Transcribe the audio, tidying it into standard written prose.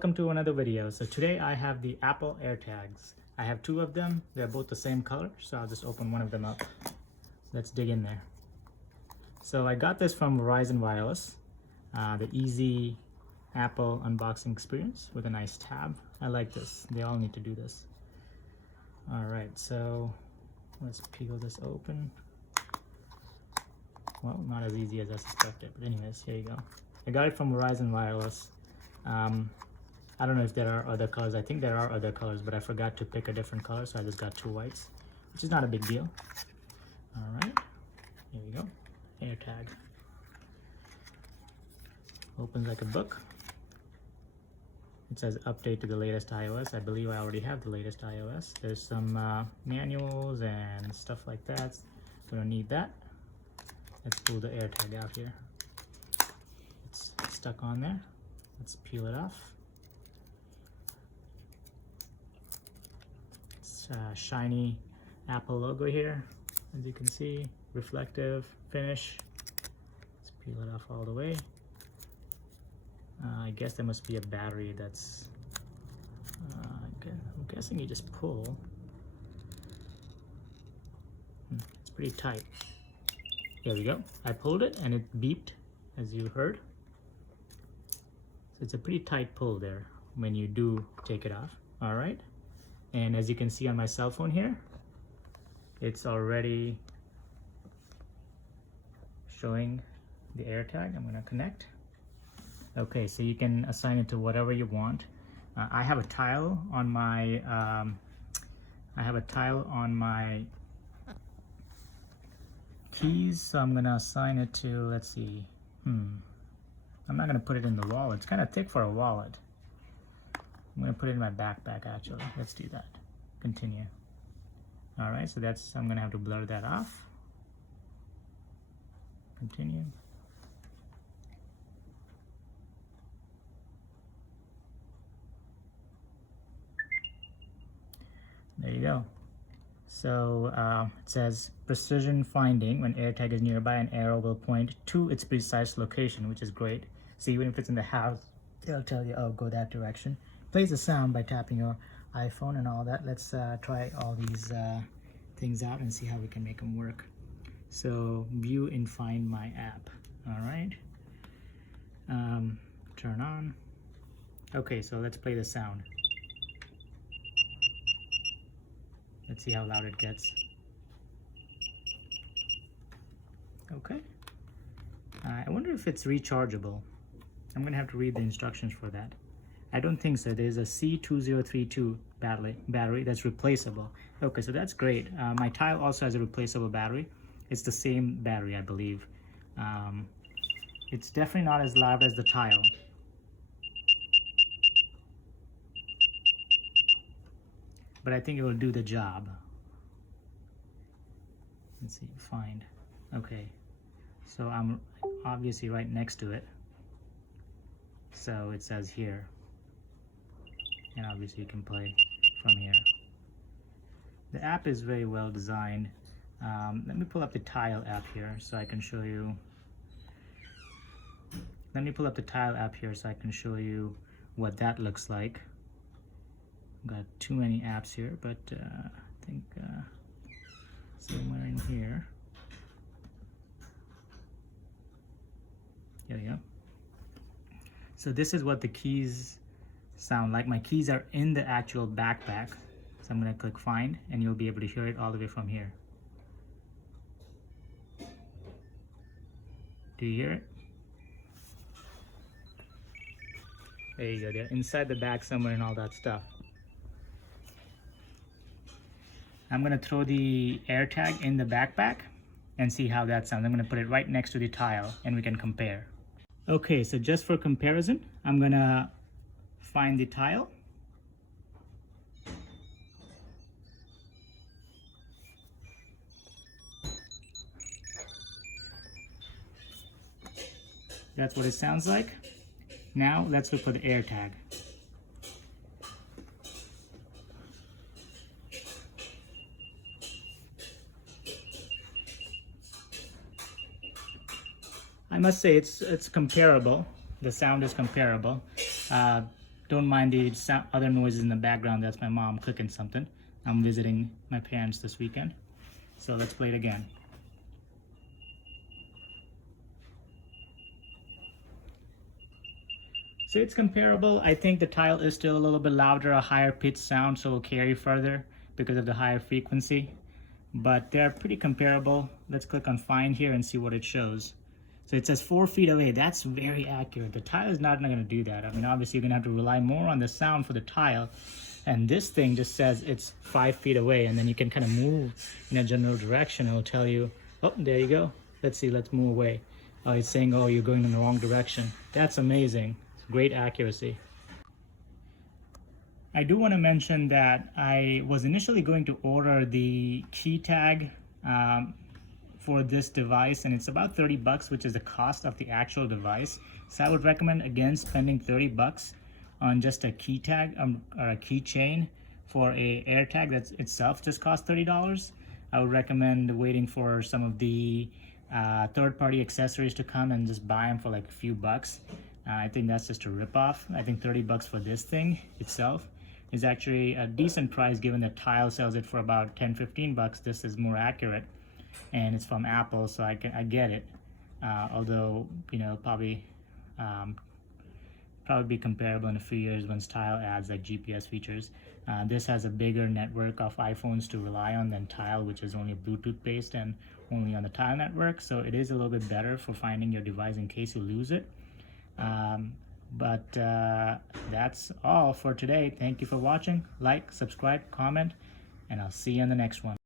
welcome to another video. So today I have the Apple AirTags. I have two of them. They're both the same color, so I'll just open one of them up. Let's dig in there. So I got this from Verizon Wireless, the easy Apple unboxing experience with a nice tab. I like this. They all need to do this. All right, so let's peel this open. Well, not as easy as I suspected, but anyways, here you go. I got it from Verizon Wireless. I don't know if there are other colors. I think there are other colors, but I forgot to pick a different color, so I just got two whites, which is not a big deal. All right, here we go. AirTag. Opens like a book. It says update to the latest iOS. I believe I already have the latest iOS. There's some manuals and stuff like that. We don't need that. Let's pull the AirTag out here. It's stuck on there. Let's peel it off. It's a shiny Apple logo here, as you can see. Reflective finish. Let's peel it off all the way. I guess there must be a battery that's, I'm guessing you just pull. It's pretty tight. There we go. I pulled it and it beeped, as you heard. So it's a pretty tight pull there when you do take it off. All right. And as you can see on my cell phone here, it's already showing the AirTag. I'm going to connect. Okay, so you can assign it to whatever you want. I have a tile on my keys, so I'm gonna assign it to, let's see, I'm not gonna put it in the wallet. It's kind of thick for a wallet. I'm gonna put it in my backpack actually. Let's do that. Continue. All right, so that's, I'm gonna have to blur that off. Continue. There you go. So it says precision finding. When AirTag is nearby, an arrow will point to its precise location, which is great. So even if it's in the house, it'll tell you, oh, go that direction. Plays the sound by tapping your iPhone and all that. Let's try all these things out and see how we can make them work. So view and find my app. All right. Turn on. Okay, so let's play the sound. Let's see how loud it gets. Okay. I wonder if it's rechargeable. I'm gonna have to read the instructions for that. I don't think so. There's a C2032 battery that's replaceable. Okay, so that's great. My tile also has a replaceable battery. It's the same battery, I believe. It's definitely not as loud as the tile. But I think it will do the job. Let's see, find. Okay, so I'm obviously right next to it. So it says here. And obviously you can play from here. The app is very well designed. Let me pull up the Tile app here so I can show you. Let me pull up the Tile app here so I can show you what that looks like. Got too many apps here, but I think somewhere in here. Here we go. So this is what the keys sound like. My keys are in the actual backpack. So I'm gonna click find and you'll be able to hear it all the way from here. Do you hear it? There you go, they're inside the bag somewhere and all that stuff. I'm gonna throw the AirTag in the backpack and see how that sounds. I'm gonna put it right next to the tile and we can compare. Okay, so just for comparison, I'm gonna find the tile. That's what it sounds like. Now let's look for the AirTag. I must say it's comparable. The sound is comparable. Don't mind the other noises in the background. That's my mom cooking something. I'm visiting my parents this weekend. So let's play it again. So it's comparable. I think the tile is still a little bit louder, a higher pitch sound, so it'll carry further because of the higher frequency. But they're pretty comparable. Let's click on find here and see what it shows. So it says 4 feet away. That's very accurate. The tile is not going to do that. I mean, obviously you're going to have to rely more on the sound for the tile. And this thing just says it's 5 feet away, and then you can kind of move in a general direction. It'll tell you, oh, there you go. Let's see, let's move away. Oh, it's saying, oh, you're going in the wrong direction. That's amazing. Great accuracy. I do want to mention that I was initially going to order the key tag for this device, and it's about 30 bucks, which is the cost of the actual device. So I would recommend, again, spending 30 bucks on just a key tag or a keychain for a AirTag that itself just costs $30. I would recommend waiting for some of the third-party accessories to come and just buy them for like a few bucks. I think that's just a ripoff. I think 30 bucks for this thing itself is actually a decent price, given that Tile sells it for about 10-15 bucks. This is more accurate, and it's from Apple, so I get it. Although, you know, probably be comparable in a few years once Tile adds like GPS features. This has a bigger network of iPhones to rely on than Tile, which is only Bluetooth based and only on the Tile network. So it is a little bit better for finding your device in case you lose it. That's all for today. Thank you for watching. Like, subscribe, comment, and I'll see you in the next one.